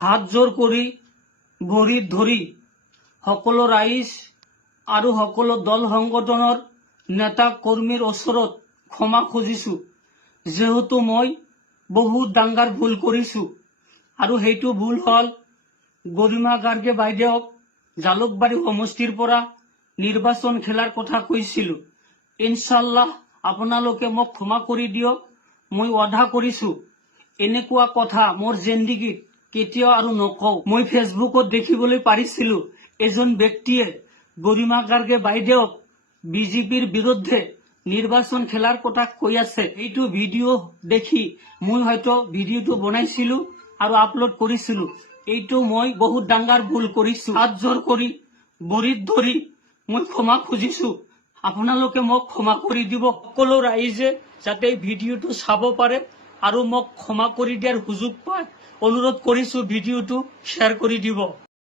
হাত জোৰ কৰি ভৰিত ধৰি সকলো ৰাইজ আৰু সকলো দল সংগঠনৰ নেতা কৰ্মীৰ ওচৰত ক্ষমা খুজিছো, যেহেতু মই বহুত ডাঙৰ ভুল কৰিছো। আৰু সেইটো ভুল হ'ল গৰিমা গাৰ্গে বাইদেউক জালুকবাৰী সমষ্টিৰ পৰা নিৰ্বাচন খেলাৰ কথা কৈছিলো। ইনশাল্লাহ আপোনালোকে মোক ক্ষমা কৰি দিয়ক। মই ৱাদা কৰিছো এনেকুৱা কথা মোৰ জিন্দগীত কেতিয়াও আৰু নকওঁ। মই ফেচবুকত দেখিবলৈ পাৰিছিলো এজন ব্যক্তিয়ে গৰিমা গাৰ্গে বাইদেউক বিজেপিৰ বিৰুদ্ধে নিৰ্বাচন খেলাৰ কথা কৈ আছে। এইটো ভিডিঅ' দেখি মই হয়তো ভিডিঅ'টো বনাইছিলো আৰু আপলোড কৰিছিলো। এইটো মই বহুত ডাঙৰ ভুল কৰিছো। হাত জোৰ কৰি ভৰিত ধৰি মই ক্ষমা খুজিছো, আপোনালোকে মোক ক্ষমা কৰি দিব। সকলো ৰাইজে যাতে ভিডিঅ'টো চাব পাৰে আৰু মোক ক্ষমা কৰি দিয়াৰ সুযোগ পায়, অনুৰোধ কৰিছো ভিডিঅ'টো শ্বেয়াৰ কৰি দিব।